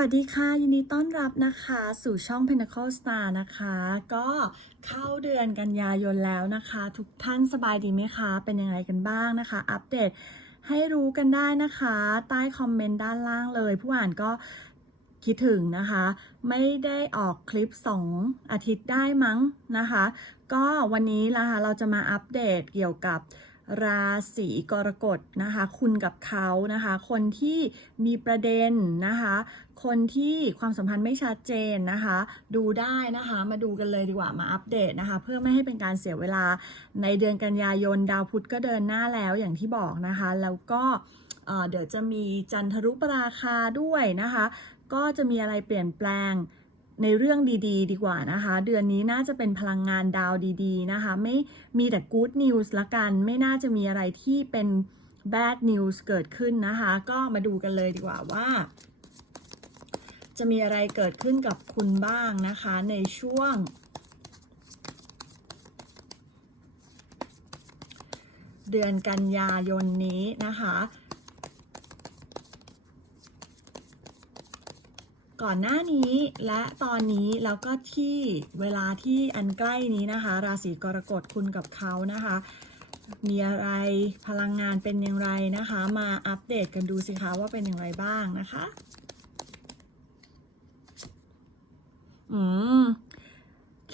วัสดีค่ะ ยินดีต้อนรับนะคะ สู่ช่อง Pinnacle Star นะคะ ก็เข้าเดือนกันยายนแล้วนะคะ ทุกท่านสบายดีไหมคะ เป็นยังไงกันบ้างนะคะ อัปเดตให้รู้กันได้นะคะ ใต้คอมเมนต์ด้านล่างเลย ผู้อ่านก็คิดถึงนะคะ ไม่ได้ออกคลิป 2 อาทิตย์ได้มั้งนะคะ ก็วันนี้นะคะเราจะมาอัปเดตเกี่ยวกับ ราศีกรกฎนะคะ คุณกับเขานะคะ คนที่มีประเด็นนะคะ คนที่ความสัมพันธ์ไม่ชัดเจนนะคะ ดูได้นะคะ มาดูกันเลยดีกว่ามาอัปเดตนะคะ เพื่อไม่ให้เป็นการเสียเวลาในเดือนกันยายน ดาวพุธก็เดินหน้าแล้วอย่างที่บอกนะคะ แล้วก็เดี๋ยวจะมีจันทรุปราคาด้วยนะคะ ก็จะมีอะไรเปลี่ยนแปลง ในเรื่องดีๆ ดีกว่านะคะ เดือนนี้น่าจะเป็นพลังงานดาวดีๆนะคะ ไม่มีแต่ good news ละกัน ไม่น่าจะมีอะไรที่เป็น bad news เกิดขึ้นนะคะ ก็มาดูกันเลยดีกว่าว่า จะมีอะไรเกิดขึ้นกับคุณบ้างนะคะ ในช่วง เดือนกันยายนนี้นะคะ ก่อนหน้านี้และตอนนี้แล้วก็ที่เวลาที่อันใกล้นี้นะคะ ราศีกรกฎคุณกับเขานะคะ มีอะไรพลังงานเป็นอย่างไรนะคะ มาอัปเดตกันดูสิคะว่าเป็นอย่างไรบ้างนะคะ อืม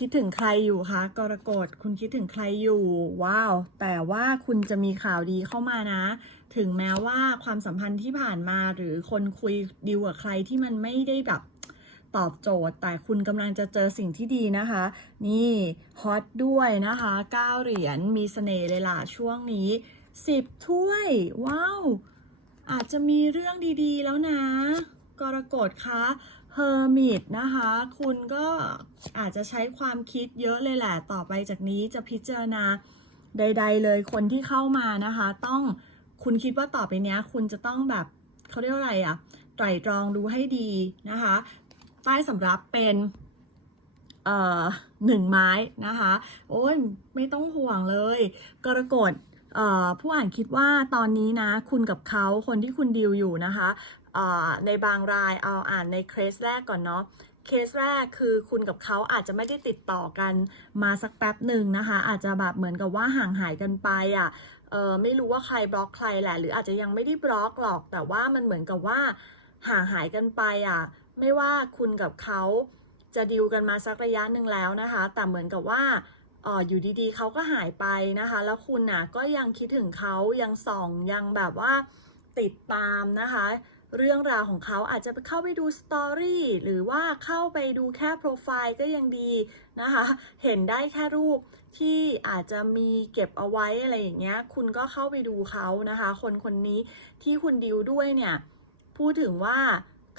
คิดถึงใครอยู่คะกรกฎคุณคิดถึงใครอยู่ ว้าว แต่ว่าคุณจะมีข่าวดีเข้ามานะ ถึงแม้ว่าความสัมพันธ์ที่ผ่านมาหรือคนคุยดีลกับใครที่มันไม่ได้แบบตอบโจทย์ แต่คุณกำลังจะเจอสิ่งที่ดีนะคะ นี่ฮอตด้วยนะคะ9เหรียญมีเสน่ห์เลยล่ะช่วงนี้ 10 ถ้วย ว้าว อาจจะมีเรื่องดีๆแล้วนะ กรกฎคะ เฮอร์มิตนะคะ คุณก็อาจจะใช้ความคิดเยอะเลยแหละ ต่อไปจากนี้จะพิจารณาใด ๆ เลยคนที่เข้ามานะคะ ต้องคุณคิดว่าต่อไปเนี้ย คุณจะต้องแบบเขาเรียกว่าอะไรอะไตร่ตรองดูให้ดีนะคะป้ายสำรับเป็นเอ่อหนึ่งไม้นะคะ โอ้ยไม่ต้องห่วงเลย กรกฎเอ่อผู้อ่านคิดว่าตอนนี้นะ คุณกับเขาคนที่คุณดีลอยู่นะคะ ในบางรายเอาอ่านในเคสแรกก่อนเนาะเคสแรกคือคุณกับเขาอาจจะไม่ได้ติดต่อกันมาสักแป๊บหนึ่งนะคะ อาจจะแบบเหมือนกับว่าห่างหายกันไปอะเออไม่รู้ว่าใครบล็อกใครแหละ หรืออาจจะยังไม่ได้บล็อกหรอก แต่ว่ามันเหมือนกับว่าห่างหายกันไปอะ ไม่ว่าคุณกับเขาจะดีลกันมาสักระยะหนึ่งแล้วนะคะ แต่เหมือนกับว่าอออยู่ดีๆเขาก็หายไปนะคะ แล้วคุณน่ะก็ยังคิดถึงเขายังส่องยังแบบว่าติดตามนะคะ เรื่องราวของเขาอาจจะไปเข้าไปดูสตอรี่หรือว่าเข้าไปดูแค่โปรไฟล์ก็ยังดีนะคะ เห็นได้แค่รูปที่อาจจะมีเก็บเอาไว้อะไรอย่างเงี้ย คุณก็เข้าไปดูเขานะคะ คนคนนี้ที่คุณดิวด้วยเนี่ย พูดถึงว่า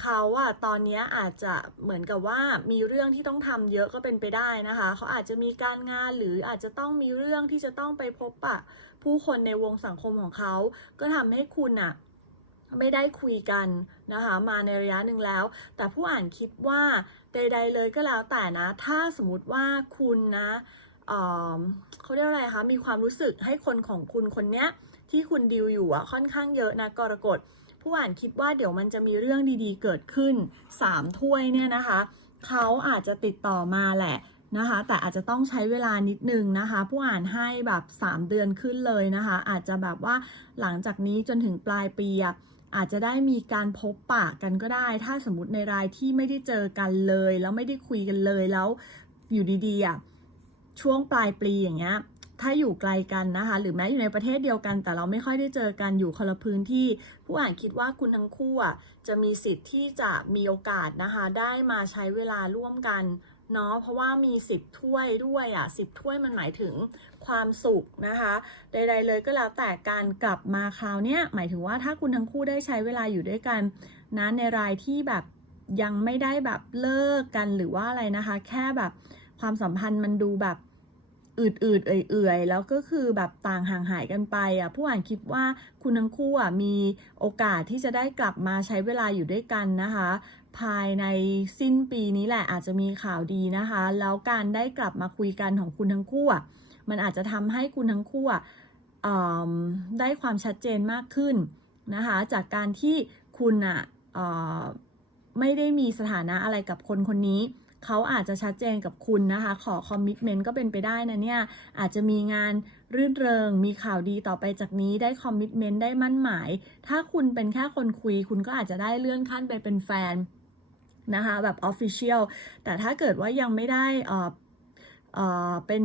เขาอะตอนนี้อาจจะเหมือนกับว่ามีเรื่องที่ต้องทำเยอะก็เป็นไปได้นะคะ เขาอาจจะมีการงานหรืออาจจะต้องมีเรื่องที่จะต้องไปพบปะผู้คนในวงสังคมของเขา ก็ทำให้คุณอะ ไม่ได้คุยกันนะคะมาในระยะหนึ่งแล้ว แต่ผู้อ่านคิดว่าใด ๆ เลยก็แล้วแต่นะ ถ้าสมมติว่าคุณนะเเขาเรียกอะไรคะมีความรู้สึกให้คนของคุณคนเนี้ยที่คุณดิวอยู่อะค่อนข้างเยอะนะกรกฎผู้อ่านคิดว่าเดี๋ยวมันจะมีเรื่องดีๆ เกิดขึ้น 3 ถ้วยเนี่ยนะคะเขาอาจจะติดต่อมาแหละนะคะ แต่อาจจะต้องใช้เวลานิดนึงนะคะ ผู้อ่านให้แบบ 3 เดือนขึ้นเลยนะคะ อาจจะแบบว่าหลังจากนี้จนถึงปลายปีอะ อาจจะได้มีการพบปะกันก็ได้ ถ้าสมมติในรายที่ไม่ได้เจอกันเลย แล้วไม่ได้คุยกันเลยแล้วอยู่ดีๆอะช่วงปลายปีอย่างเงี้ยถ้าอยู่ไกลกันนะคะ หรือแม้อยู่ในประเทศเดียวกัน แต่เราไม่ค่อยได้เจอกันอยู่คนละพื้นที่ ผู้อ่านคิดว่าคุณทั้งคู่อะจะมีสิทธิ์ที่จะมีโอกาสนะคะ ได้มาใช้เวลาร่วมกัน เนาะเพราะว่ามี 10 ถ้วยด้วยอะ10 ถ้วยมันหมายถึงความสุขนะคะ ใด ๆ เลยก็แล้วแต่การกลับมาคราวเนี้ยหมายถึงว่าถ้าคุณทั้งคู่ได้ใช้เวลาอยู่ด้วยกันนะในรายที่แบบยังไม่ได้แบบเลิกกันหรือว่าอะไรนะคะ แค่แบบความสัมพันธ์มันดูแบบอืดๆเอื่อยๆ แล้วก็คือแบบต่างห่างหายกันไปอะผู้อ่านคิดว่าคุณทั้งคู่อะมีโอกาสที่จะได้กลับมาใช้เวลาอยู่ด้วยกันนะคะ ภายในสิ้นปีนี้แหละอาจจะมีข่าวดีนะคะ แล้วการได้กลับมาคุยกันของคุณทั้งคู่มันอาจจะทำให้คุณทั้งคู่ได้ความชัดเจนมากขึ้นนะคะ จากการที่คุณอะไม่ได้มีสถานะอะไรกับคนคนนี้ เขาอาจจะชัดเจนกับคุณนะคะ ขอคอมมิชเมนต์ก็เป็นไปได้นะเนี่ย อาจจะมีงานรื่นเริง มีข่าวดีต่อไปจากนี้ได้คอมมิชเมนต์ได้มั่นหมาย ถ้าคุณเป็นแค่คนคุย คุณก็อาจจะได้เลื่อนขั้นไปเป็นแฟน นะคะแบบออฟฟิเชียลแต่ถ้าเกิดว่ายังไม่ได้เอ่อเอ่อเป็น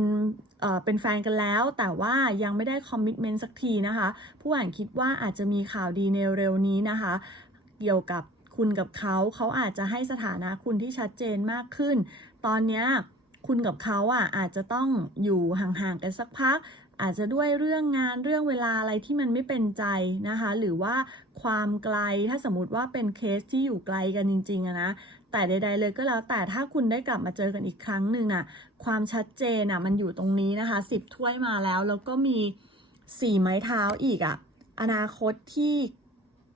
เอ่อเป็นแฟนกันแล้ว แต่ว่ายังไม่ได้คอมมิชเมนต์สักทีนะคะ ผู้อ่านคิดว่าอาจจะมีข่าวดีในเร็วนี้นะคะ เกี่ยวกับคุณกับเขา เขาอาจจะให้สถานะคุณที่ชัดเจนมากขึ้น ตอนเนี้ยคุณกับเขาอะอาจจะต้องอยู่ห่างๆกันสักพัก อาจจะด้วยเรื่องงานเรื่องเวลาอะไรที่มันไม่เป็นใจนะคะ หรือว่าความไกลถ้าสมมติว่าเป็นเคสที่อยู่ไกลกันจริงๆนะแต่ใด ๆ เลยก็แล้วแต่ถ้าคุณได้กลับมาเจอกันอีกครั้งหนึ่งน่ะความชัดเจนน่ะมันอยู่ตรงนี้นะคะสิบถ้วยมาแล้วแล้วก็มีสี่ไม้เท้าอีกอะอนาคตที่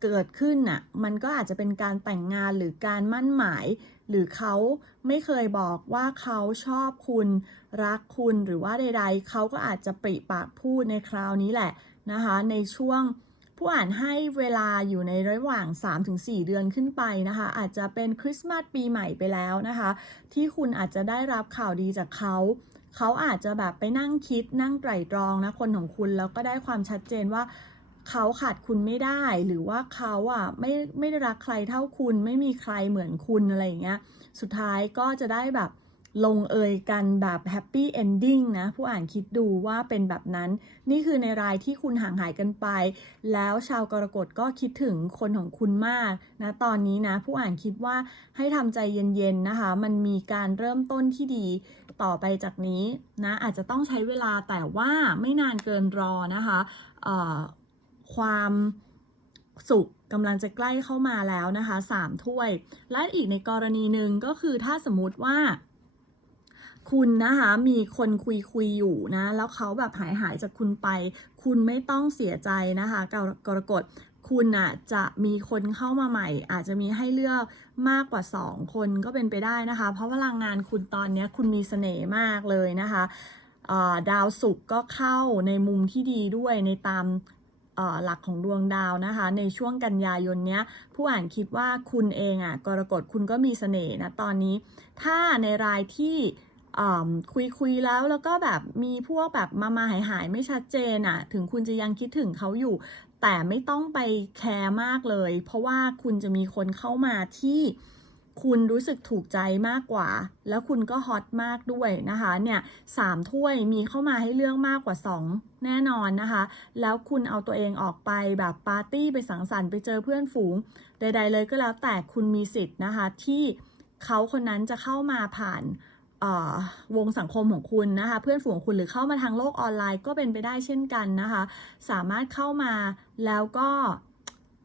เกิดขึ้นน่ะมันก็อาจจะเป็นการแต่งงานหรือการมั่นหมาย หรือเขาไม่เคยบอกว่าเขาชอบคุณ รักคุณหรือว่าใด ๆ เขาก็อาจจะปริปากพูดในคราวนี้แหละนะคะ ในช่วงผู้อ่านให้เวลาอยู่ในระหว่าง 3-4 เดือนขึ้นไปนะคะ อาจจะเป็นคริสต์มาสปีใหม่ไปแล้วนะคะ ที่คุณอาจจะได้รับข่าวดีจากเขาเขาอาจจะแบบไปนั่งคิดนั่งไตร่ตรองนะคนของคุณแล้วก็ได้ความชัดเจนว่า เขาขาดคุณไม่ได้หรือว่าเขาอะไม่ไม่ได้รักใครเท่าคุณ ไม่มีใครเหมือนคุณอะไรอย่างเงี้ยสุดท้ายก็จะได้แบบลงเอยกันแบบแฮปปี้เอนดิ้งนะ ผู้อ่านคิดดูว่าเป็นแบบนั้น นี่คือในรายที่คุณห่างหายกันไป แล้วชาวกรกฎก็คิดถึงคนของคุณมากนะตอนนี้นะ ผู้อ่านคิดว่าให้ทำใจเย็นๆนะคะ มันมีการเริ่มต้นที่ดีต่อไปจากนี้นะ อาจจะต้องใช้เวลาแต่ว่าไม่นานเกินรอนะคะเอ่อ ความสุขกำลังจะใกล้เข้ามาแล้วนะคะสามถ้วย และอีกในกรณีหนึ่งก็คือถ้าสมมติว่า คุณนะคะมีคนคุยคุยอยู่นะ แล้วเขาแบบหายหายจากคุณไป คุณไม่ต้องเสียใจนะคะกรกรกฎคุณอะจะมีคนเข้ามาใหม่ อาจจะมีให้เลือกมากกว่า 2 คนก็เป็นไปได้นะคะ เพราะพลังงานคุณตอนนี้คุณมีเสน่ห์มากเลยนะคะดาวศุกร์ก็เข้าในมุมที่ดีด้วยในตาม หลักของดวงดาวนะคะ ในช่วงกันยายนเนี้ยผู้อ่านคิดว่าคุณเองอะกรกฎคุณก็มีเสน่ห์นะตอนนี้ ถ้าในรายที่คุยคุยๆแล้วแล้วก็แบบมีพวกแบบมามาหายหายๆไม่ชัดเจนอะถึงคุณจะยังคิดถึงเขาอยู่ แต่ไม่ต้องไปแคร์มากเลย เพราะว่าคุณจะมีคนเข้ามาที่ คุณรู้สึกถูกใจมากกว่า แล้วคุณก็ฮอตมากด้วยนะคะเนี่ยสามถ้วยมีเข้ามาให้เลือกมากกว่า 2 แน่นอนนะคะ แล้วคุณเอาตัวเองออกไปแบบปาร์ตี้ไปสังสรรค์ไปเจอเพื่อนฝูง ใด ๆ เลยก็แล้วแต่คุณมีสิทธิ์นะคะ ที่เขาคนนั้นจะเข้ามาผ่านวงสังคมของคุณนะคะ เพื่อนฝูงคุณหรือเข้ามาทางโลกออนไลน์ก็เป็นไปได้เช่นกันนะคะ สามารถเข้ามาแล้วก็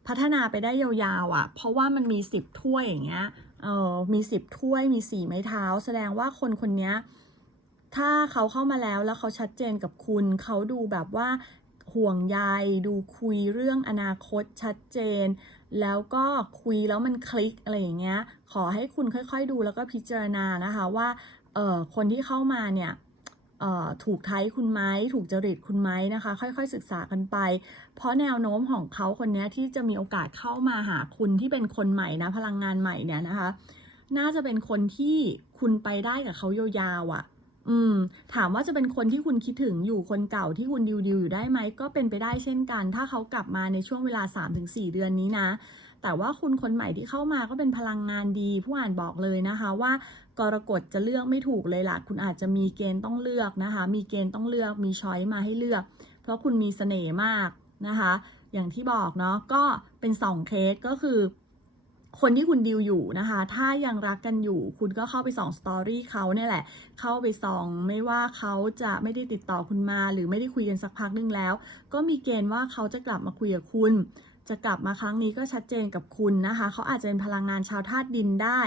พัฒนาไปได้ยาวๆอะ่ะ เพราะว่ามันมีสิบถ้วยอย่างเงี้ย ออมีสิบถ้วยมีสี่ไม้เท้า แสดงว่าคนคนนี้ถ้าเขาเข้ามาแล้วแล้วเขาชัดเจนกับคุณ เขาดูแบบว่าห่วงใยดูคุยเรื่องอนาคตชัดเจน แล้วก็คุยแล้วมันคลิกอะไรอย่างเงี้ย ขอให้คุณค่อยๆดูแล้วก็พิจารณานะคะว่าเออคนที่เข้ามาเนี่ย ถูกไทยคุณไหมถูกจริตคุณไหมนะคะ ค่อยๆ ศึกษากันไป เพราะแนวโน้มของเขาคนนี้ที่จะมีโอกาสเข้ามาหาคุณที่เป็นคนใหม่นะพลังงานใหม่เนี่ยนะคะ น่าจะเป็นคนที่คุณไปได้กับเขายาวๆอะ่ะ อืม ถามว่าจะเป็นคนที่คุณคิดถึงอยู่คนเก่าที่คุณดิวดิวอยู่ได้ไหมก็เป็นไปได้เช่นกัน ถ้าเขากลับมาในช่วงเวลา 3-4 เดือนนี้นะ แต่ว่าคุณคนใหม่ที่เข้ามาก็เป็นพลังงานดี ผู้อ่านบอกเลยนะคะว่ากรกฎจะเลือกไม่ถูกเลยล่ะ คุณอาจจะมีเกณฑ์ต้องเลือกนะคะ มีเกณฑ์ต้องเลือกมีช้อยมาให้เลือก เพราะคุณมีเสน่ห์มากนะคะ อย่างที่บอกเนาะก็เป็น2เคสก็คือคนที่คุณดิวอยู่นะคะ ถ้ายังรักกันอยู่ คุณก็เข้าไปส่องสตอรี่เขาเนี่ยแหละ เข้าไปส่องไม่ว่าเขาจะไม่ได้ติดต่อคุณมา หรือไม่ได้คุยกันสักพักนึงแล้ว ก็มีเกณฑ์ว่าเขาจะกลับมาคุยกับคุณ จะกลับมาครั้งนี้ก็ชัดเจนกับคุณนะคะ เขาอาจจะเป็นพลังงานชาวธาตุดินได้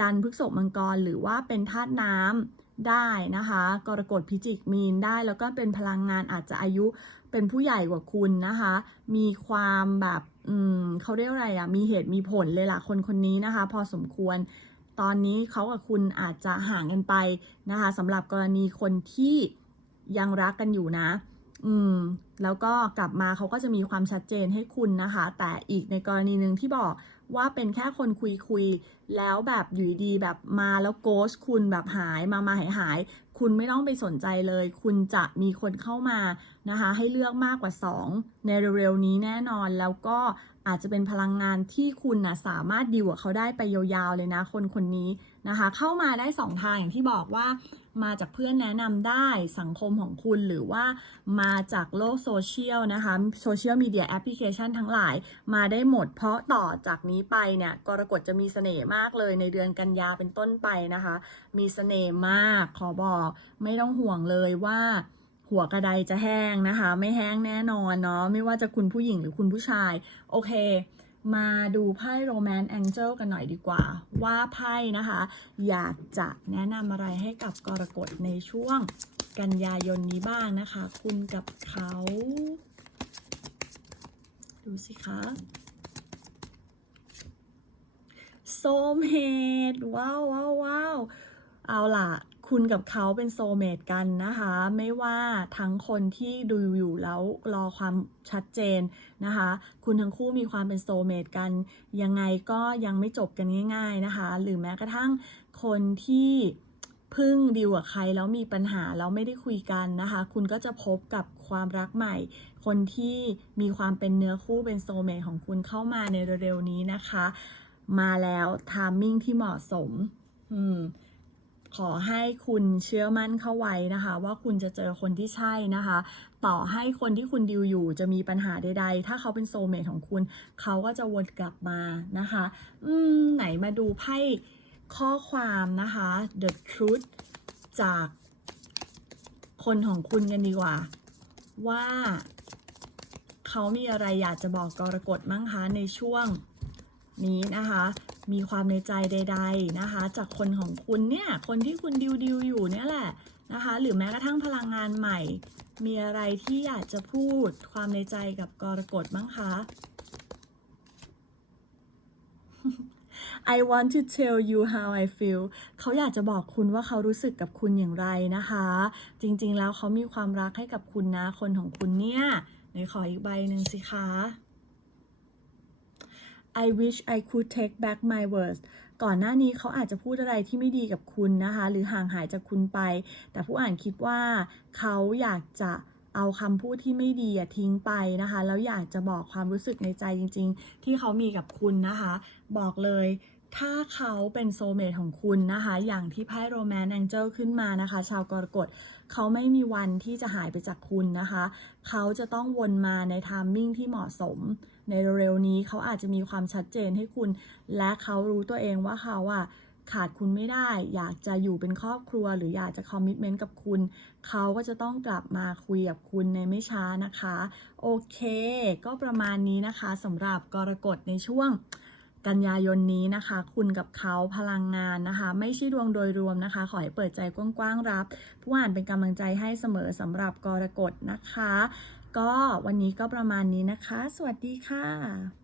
การพฤกษบมังกรหรือว่าเป็นธาตุน้ำได้นะคะ กรกฎพิจิกมีนได้แล้วก็เป็นพลังงานอาจจะอายุเป็นผู้ใหญ่กว่าคุณนะคะ มีความแบบอืมเขาเรียกอะไรอะมีเหตุมีผลเลยล่ะคนคนนี้นะคะ พอสมควรตอนนี้เขากับคุณอาจจะห่างกันไปนะคะสำหรับกรณีคนที่ยังรักกันอยู่นะ อืม แล้วก็กลับมาเขาก็จะมีความชัดเจนให้คุณนะคะ แต่อีกในกรณีหนึ่งที่บอกว่าเป็นแค่คนคุยคุยแล้วแบบอยู่ดีแบบมาแล้วโกสคุณแบบหายมามาหายหายคุณไม่ต้องไปสนใจเลย คุณจะมีคนเข้ามานะคะ ให้เลือกมากกว่า 2 ในเร็วๆนี้แน่นอนแล้วก็อาจจะเป็นพลังงานที่คุณนะสามารถดีลกับเขาได้ไปยาวๆเลยนะ คนคนนี้ นะคะ เข้ามาได้ 2 ทางอย่างที่บอกว่ามาจากเพื่อนแนะนำได้สังคมของคุณหรือว่ามาจากโลกโซเชียลนะคะโซเชียลมีเดียแอปพลิเคชันทั้งหลายมาได้หมด เพราะต่อจากนี้ไปเนี่ยกรกฎจะมีเสน่ห์มากเลยในเดือนกันยาเป็นต้นไปนะคะ มีเสน่ห์มากขอบอกไม่ต้องห่วงเลยว่าหัวกระไดจะแห้งนะคะ ไม่แห้งแน่นอนเนาะไม่ว่าจะคุณผู้หญิงหรือคุณผู้ชาย โอเค มาดูไพ่โรแมนต์แองเจิลกันหน่อยดีกว่า ว่าไพ่นะคะ อยากจะแนะนำอะไรให้กับกรกฎในช่วงกันยายนนี้บ้างนะคะ คุณกับเขา ดูสิคะโซเมดว้าวว้าวว้าวเอาล่ะ คุณกับเขาเป็นโซเมดกันนะคะ ไม่ว่าทั้งคนที่ดูอยู่แล้วรอความชัดเจนนะคะ คุณทั้งคู่มีความเป็นโซเมดกัน ยังไงก็ยังไม่จบกันง่ายๆนะคะ หรือแม้กระทั่งคนที่เพึ่งดีลกับใครแล้วมีปัญหาแล้วไม่ได้คุยกันนะคะ คุณก็จะพบกับความรักใหม่ คนที่มีความเป็นเนื้อคู่เป็นโซเมทของคุณเข้ามาในเร็วๆนี้นะคะ มาแล้วทามมิ่งที่เหมาะสม อืม ขอให้คุณเชื่อมั่นเข้าไว้นะคะ ว่าคุณจะเจอคนที่ใช่นะคะ ต่อให้คนที่คุณดิวอยู่จะมีปัญหาใด ๆ ถ้าเขาเป็นโซเมทของคุณ เขาก็จะวนกลับมานะคะ อืม ไหนมาดูไพ่ข้อความนะคะ The Truth จากคนของคุณกันดีกว่า ว่าเขามีอะไรอยากจะบอกกรกฎมั้งคะในช่วงนี้นะคะ มีความในใจใด ๆนะคะ จากคนของคุณเนี่ย คนที่คุณดิวดิวอยู่เนี่ยแหละนะคะ หรือแม้กระทั่งพลังงานใหม่ มีอะไรที่อยากจะพูดความในใจกับกรกฎมั้งคะ I want to tell you how I feel เขาอยากจะบอกคุณว่าเขารู้สึกกับคุณอย่างไรนะคะ จริงๆแล้วเขามีความรักให้กับคุณนะ คนของคุณเนี่ยไหนขออีกใบหนึ่งสิคะ I wish I could take back my words ก่อนหน้านี้เขาอาจจะพูดอะไรที่ไม่ดีกับคุณนะคะ หรือห่างหายจากคุณไป แต่ผู้อ่านคิดว่าเขาอยากจะเอาคำพูดที่ไม่ดีทิ้งไปนะคะ แล้วอยากจะบอกความรู้สึกในใจจริง ๆ ที่เขามีกับคุณนะคะ บอกเลยถ้าเขาเป็นโซเมทของคุณนะคะ อย่างที่ไพ่โรแมนต์แองเจิลขึ้นมานะคะ ชาวกรกฎเขาไม่มีวันที่จะหายไปจากคุณนะคะ เขาจะต้องวนมาในทามมิ่งที่เหมาะสม ในเร็วๆนี้เขาอาจจะมีความชัดเจนให้คุณ และเขารู้ตัวเองว่าเขาอะขาดคุณไม่ได้ อยากจะอยู่เป็นครอบครัว หรืออยากจะคอมมิชเมนต์กับคุณ เขาก็จะต้องกลับมาคุยกับคุณในไม่ช้านะคะ โอเค ก็ประมาณนี้นะคะสำหรับกรกฎในช่วงกันยายนนี้นะคะ คุณกับเขาพลังงานนะคะ ไม่ใช่ดวงโดยรวมนะคะ ขอให้เปิดใจกว้างๆรับ ผู้อ่านเป็นกำลังใจให้เสมอสำหรับกรกฎนะคะ ก็วันนี้ก็ประมาณนี้นะคะ สวัสดีค่ะ